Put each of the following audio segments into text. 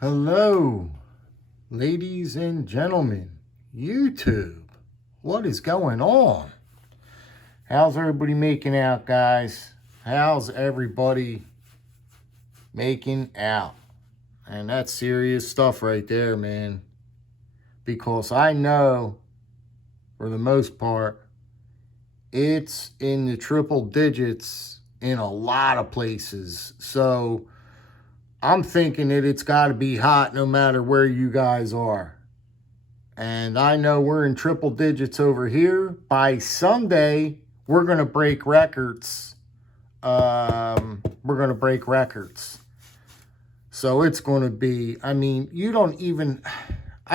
Hello, ladies and gentlemen, YouTube. What is going on? How's everybody making out, guys? How's everybody making out? And that's serious stuff right there, man. Because I know, for the most part, it's in the triple digits in a lot of places. So I'm thinking that it's got to be hot no matter where you guys are. And I know we're in triple digits over here. By Sunday, we're going to break records. We're going to break records. So it's going to be, I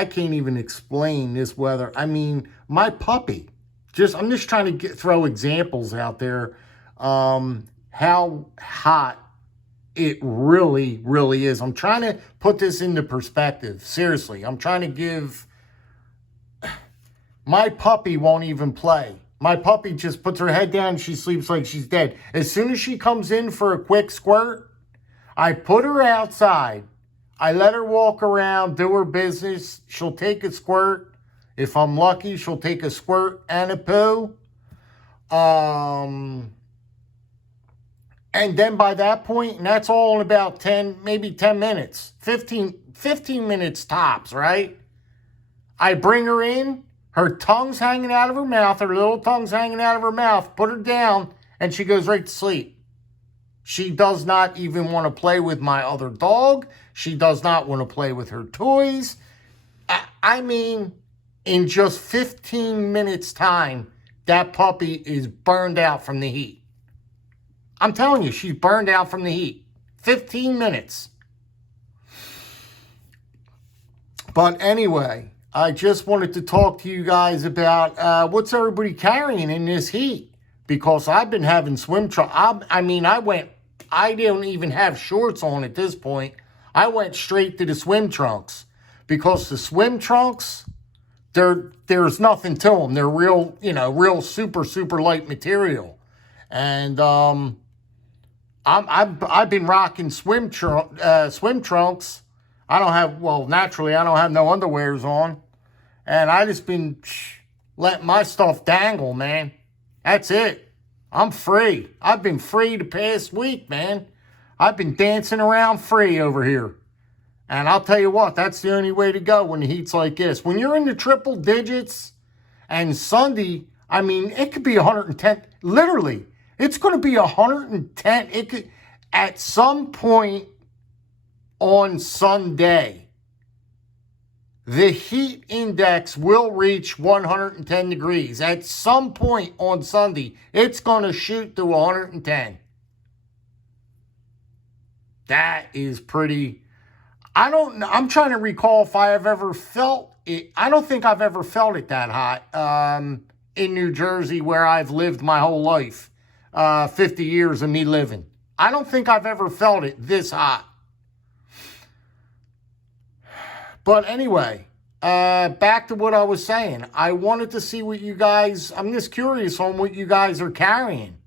can't even explain this weather. I mean, my puppy, I'm just trying to throw examples out there. How hot it really, really is. I'm trying to put this into perspective. Seriously, I'm trying to give... My puppy won't even play. My puppy just puts her head down and she sleeps like she's dead. As soon as she comes in for a quick squirt, I put her outside. I let her walk around, do her business. She'll take a squirt. If I'm lucky, she'll take a squirt and a poo. And then by that point, and that's all in about 10 minutes, 15 minutes tops, right? I bring her in, her tongue's hanging out of her mouth, her little tongue's hanging out of her mouth, put her down, and she goes right to sleep. She does not even want to play with my other dog. She does not want to play with her toys. I mean, in just 15 minutes time, that puppy is burned out from the heat. I'm telling you, she's burned out from the heat. 15 minutes. But anyway, I just wanted to talk to you guys about what's everybody carrying in this heat. Because I've been having swim trunks. I didn't even have shorts on at this point. I went straight to the swim trunks. Because the swim trunks, there's nothing to them. They're real super, super light material. And I've been rocking swim trunks. Naturally, I don't have no underwears on. And I just been letting my stuff dangle, man. That's it. I'm free. I've been free the past week, man. I've been dancing around free over here. And I'll tell you what, that's the only way to go when the heat's like this. When you're in the triple digits and Sunday, it could be 110. Literally, it's going to be 110. It could, at some point on Sunday, the heat index will reach 110 degrees. At some point on Sunday, it's going to shoot to 110. That is pretty... I'm trying to recall if I have ever felt it. I don't think I've ever felt it that hot in New Jersey, where I've lived my whole life. 50 years of me living. I don't think I've ever felt it this hot. But anyway, back to what I was saying. I wanted to see what you guys... I'm just curious on what you guys are carrying.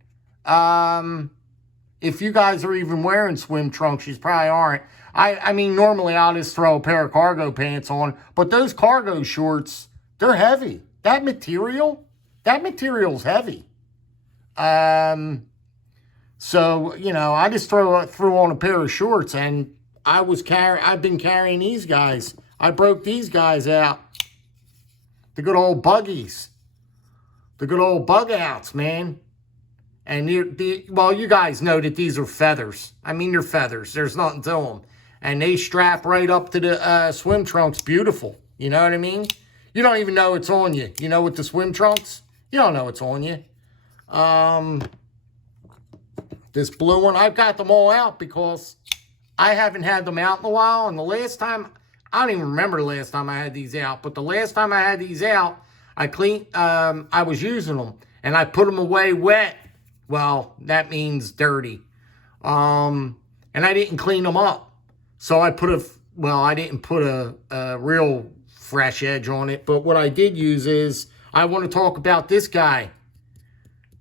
If you guys are even wearing swim trunks, you probably aren't. Normally I'll just throw a pair of cargo pants on. But those cargo shorts, they're heavy. That material's heavy. So, I just threw on a pair of shorts, and I've been carrying these guys. I broke these guys out. The good old buggies. The good old bug outs, man. And you guys know that these are feathers. They're feathers. There's nothing to them. And they strap right up to the swim trunks. Beautiful. You know what I mean? You don't even know it's on you. With the swim trunks, you don't know it's on you. This blue one, I've got them all out because I haven't had them out in a while. And the last time, I don't even remember the last time I had these out. But the last time I had these out, I was using them. And I put them away wet. Well, that means dirty. And I didn't clean them up. So I didn't put a real fresh edge on it. But what I did use is, I want to talk about this guy.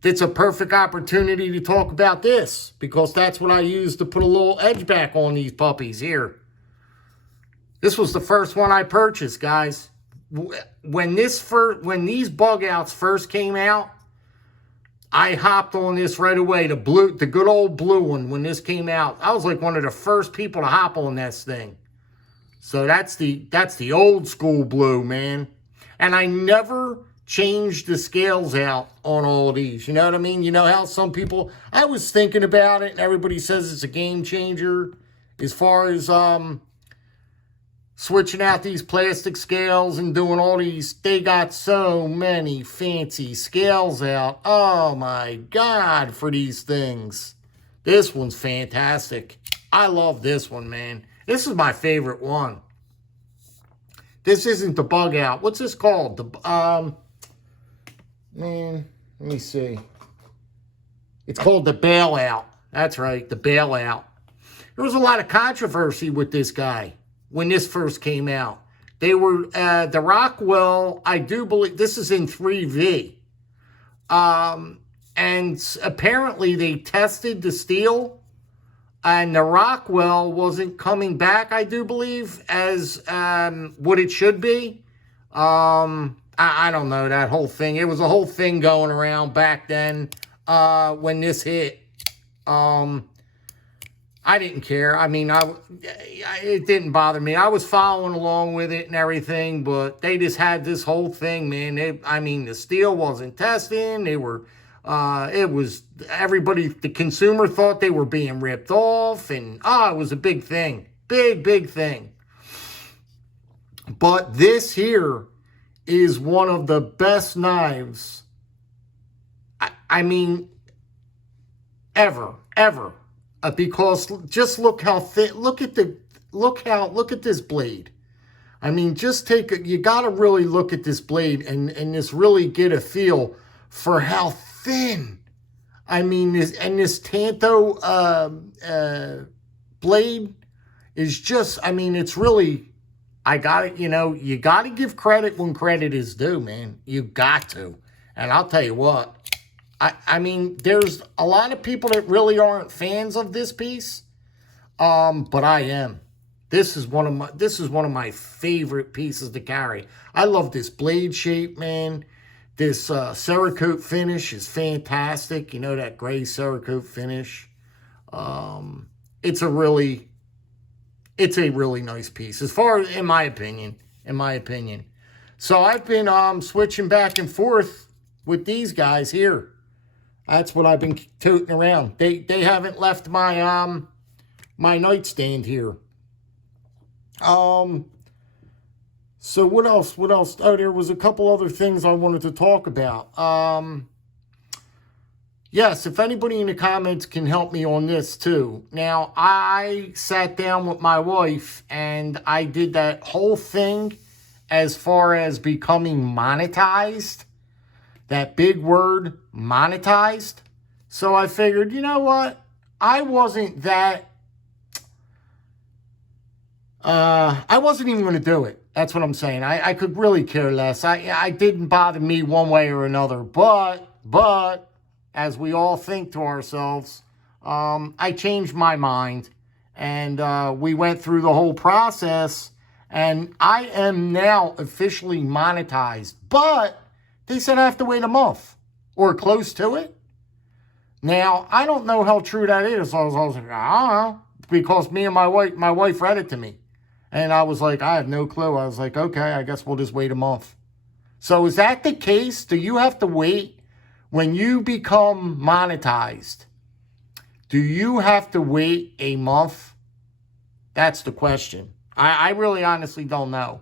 It's a perfect opportunity to talk about this, because that's what I use to put a little edge back on these puppies here. This was the first one I purchased, guys. When these bug outs first came out, I hopped on this right away. The good old blue one. When this came out, I was like one of the first people to hop on this thing. So that's the old school blue, man. And I never changed the scales out on all of these. You know what I mean? You know how some people, I was thinking about it, and everybody says it's a game changer as far as switching out these plastic scales and doing all these. They got so many fancy scales out. Oh my God, for these things. This one's fantastic. I love this one, man. This is my favorite one. This isn't the bug out. What's this called? Man, let me see. It's called the bailout. That's right, the bailout. There was a lot of controversy with this guy when this first came out. They were, the Rockwell, I do believe, this is in 3V. And apparently they tested the steel, and the Rockwell wasn't coming back, I do believe, as what it should be. I don't know, that whole thing. It was a whole thing going around back then when this hit. I didn't care. I mean, it didn't bother me. I was following along with it and everything, but they just had this whole thing, man. The steel wasn't testing. They were, it was, everybody, the consumer thought they were being ripped off, and, it was a big thing. Big thing. But this here is one of the best knives, I mean, ever. Because just look how thick, look at this blade. I mean, you got to really look at this blade and just really get a feel for how thin. I mean, this Tanto blade is just, I mean, it's really, you got to give credit when credit is due, man. You got to. And I'll tell you what, I mean, there's a lot of people that really aren't fans of this piece, but I am. This is one of my favorite pieces to carry. I love this blade shape, man. This Cerakote finish is fantastic. You know, that gray Cerakote finish. It's a really nice piece, as far as in my opinion. So I've been switching back and forth with these guys here. That's what I've been toting around. They haven't left my my nightstand here. So what else? Oh, there was a couple other things I wanted to talk about. Yes, if anybody in the comments can help me on this too. Now, I sat down with my wife and I did that whole thing as far as becoming monetized. That big word, monetized. So I figured, you know what? I wasn't even going to do it. That's what I'm saying. I could really care less. I didn't bother me one way or another. But, as we all think to ourselves, I changed my mind. And we went through the whole process. And I am now officially monetized. But they said I have to wait a month or close to it. Now, I don't know how true that is. I was like, I don't know. Because me and my wife read it to me. And I was like, I have no clue. I was like, okay, I guess we'll just wait a month. So is that the case? Do you have to wait when you become monetized? Do you have to wait a month? That's the question. I really honestly don't know.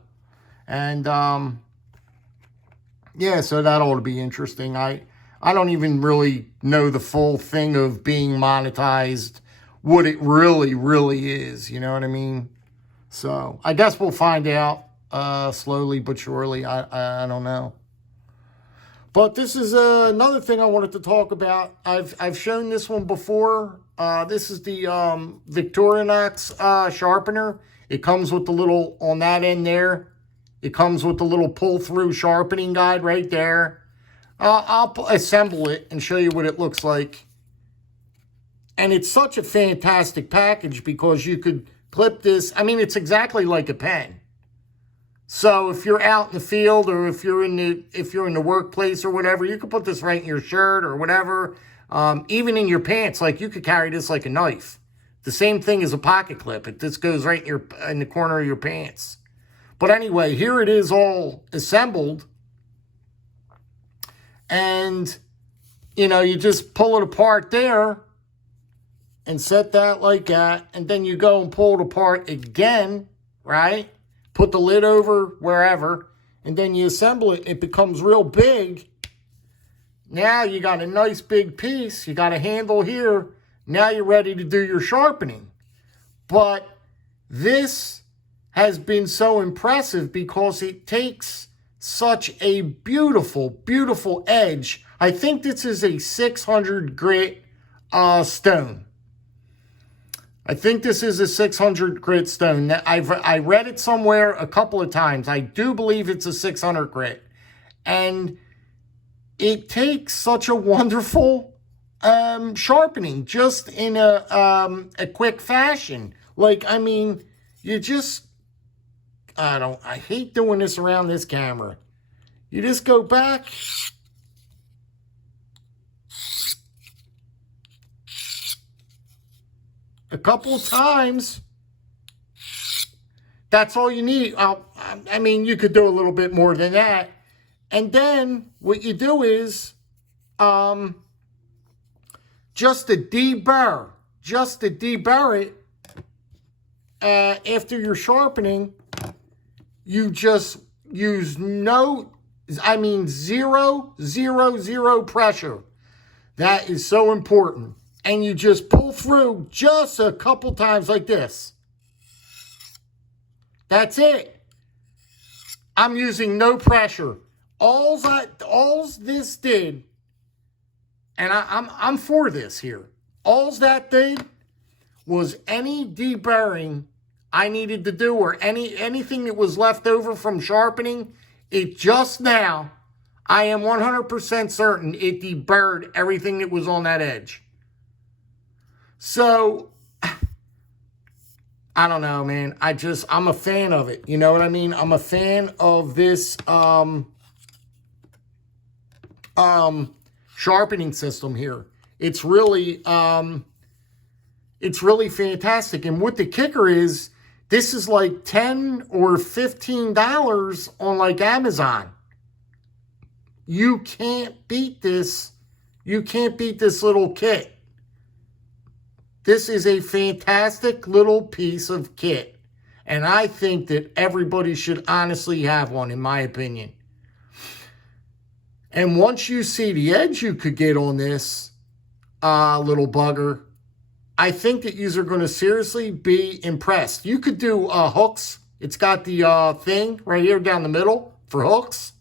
And, yeah, so that ought to be interesting. I don't even really know the full thing of being monetized, what it really is, you know what I mean? So, I guess we'll find out slowly but surely. I don't know. But this is another thing I wanted to talk about. I've shown this one before. This is the Victorinox sharpener. It comes with the little, on that end there, it comes with the little pull-through sharpening guide right there. I'll assemble it and show you what it looks like. And it's such a fantastic package because you could clip this. I mean, it's exactly like a pen. So if you're out in the field or if you're in the workplace or whatever, you can put this right in your shirt or whatever. Even in your pants, like you could carry this like a knife. The same thing as a pocket clip. It just goes right in the corner of your pants. But anyway, here it is all assembled. And, you know, you just pull it apart there and set that like that. And then you go and pull it apart again, right? Put the lid over wherever. And then you assemble it. It becomes real big. Now you got a nice big piece. You got a handle here. Now you're ready to do your sharpening. But this has been so impressive because it takes such a beautiful, beautiful edge. I think this is a 600 grit stone. I think this is a 600 grit stone. I read it somewhere a couple of times. I do believe it's a 600 grit. And it takes such a wonderful sharpening just in a quick fashion. Like, I mean, you just, I hate doing this around this camera. You just go back. A couple of times. That's all you need. I mean, you could do a little bit more than that. And then what you do is just to deburr it after you're sharpening, you just use zero pressure. That is so important. And you just pull through just a couple times like this. That's it. I'm using no pressure. All's this did, and I'm for this here. All's that did was any deburring I needed to do or anything that was left over from sharpening, it just now, I am 100% certain it deburred everything that was on that edge. So, I don't know, man. I'm a fan of it. You know what I mean? I'm a fan of this sharpening system here. It's really fantastic. And what the kicker is, this is like $10 or $15 on like Amazon. You can't beat this. You can't beat this little kit. This is a fantastic little piece of kit. And I think that everybody should honestly have one, in my opinion. And once you see the edge you could get on this little bugger, I think that you are going to seriously be impressed. You could do hooks. It's got the thing right here down the middle for hooks.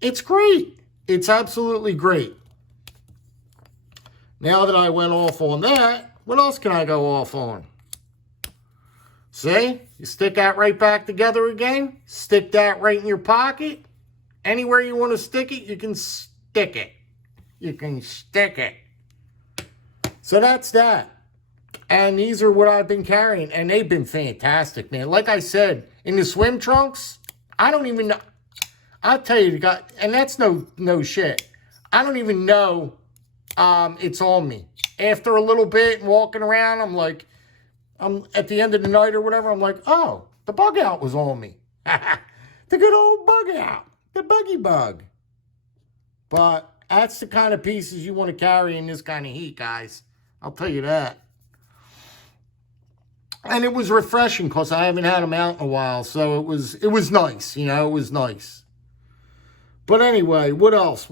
It's great. It's absolutely great. Now that I went off on that, what else can I go off on? See? You stick that right back together again. Stick that right in your pocket. Anywhere you want to stick it, you can stick it. You can stick it. So that's that. And these are what I've been carrying. And they've been fantastic, man. Like I said, in the swim trunks, I don't even know. I'll tell you, and that's no shit. I don't even know it's on me. After a little bit and walking around, I'm at the end of the night or whatever, I'm like, oh, the bug out was on me. The good old bug out. The buggy bug. But that's the kind of pieces you want to carry in this kind of heat, guys. I'll tell you that. And it was refreshing because I haven't had them out in a while. So it was nice, you know, it was nice. But anyway, what else?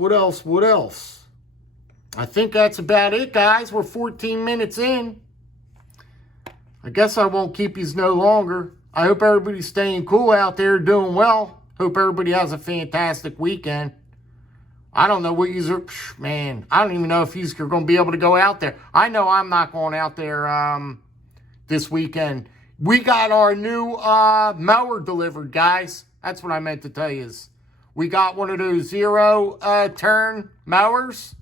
I think that's about it, guys. We're 14 minutes in. I guess I won't keep you no longer. I hope everybody's staying cool out there, doing well. Hope everybody has a fantastic weekend. I don't know what you are, man. I don't even know if you're going to be able to go out there. I know I'm not going out there this weekend. We got our new mower delivered, guys. That's what I meant to tell you. We got one of those zero-turn mowers.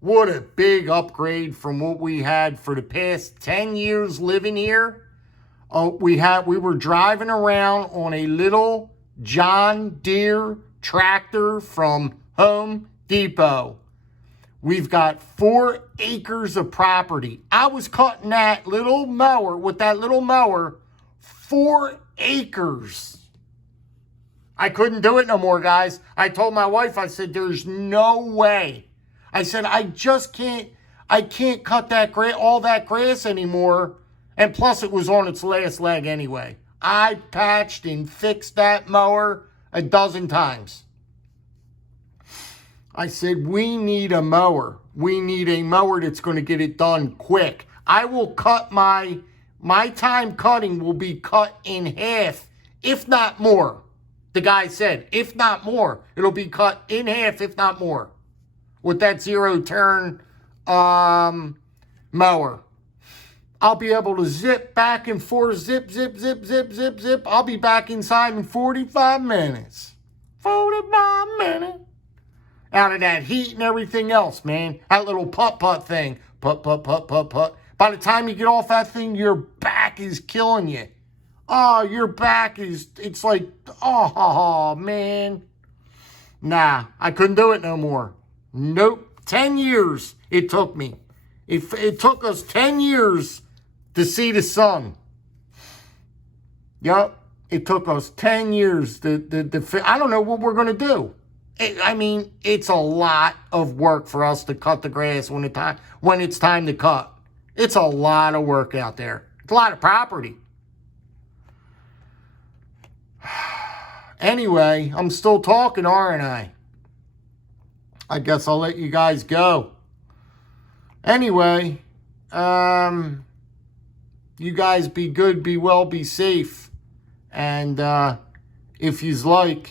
What a big upgrade from what we had for the past 10 years living here. we were driving around on a little John Deere tractor from Home Depot. We've got 4 acres of property. I was cutting that little mower, with that little mower, 4 acres. I couldn't do it no more, guys. I told my wife, I said, there's no way. I said, I can't cut that all that grass anymore. And plus, it was on its last leg anyway. I patched and fixed that mower a dozen times. I said, we need a mower. We need a mower that's going to get it done quick. I will cut my time cutting will be cut in half, if not more. The guy said, if not more, it'll be cut in half, if not more, with that 0-turn mower. I'll be able to zip back and forth, zip, zip, zip, zip, zip, zip. I'll be back inside in 45 minutes. 45 minutes. Out of that heat and everything else, man. That little putt-putt thing. Putt, putt, putt, putt, putt. By the time you get off that thing, your back is killing you. Oh, your back is, it's like, oh, man. Nah, I couldn't do it no more. Nope. 10 years it took me. It took us 10 years to see the sun. Yup. It took us 10 years I don't know what we're going to do. I mean, it's a lot of work for us to cut the grass when it's time to cut. It's a lot of work out there. It's a lot of property. Anyway, I'm still talking, aren't I? I guess I'll let you guys go. Anyway, you guys be good, be well, be safe. And if you's like,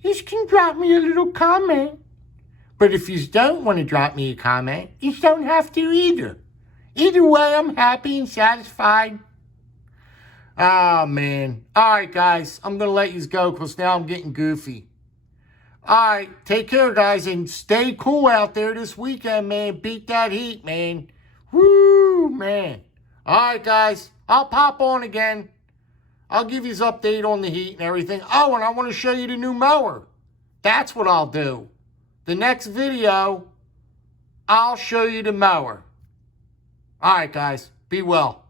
you can drop me a little comment. But if you don't want to drop me a comment, you don't have to either. Either way, I'm happy and satisfied. Oh, man. All right, guys. I'm going to let you go because now I'm getting goofy. All right. Take care, guys. And stay cool out there this weekend, man. Beat that heat, man. Woo, man. All right, guys. I'll pop on again. I'll give you an update on the heat and everything. Oh, and I want to show you the new mower. That's what I'll do. The next video, I'll show you the mower. All right, guys. Be well.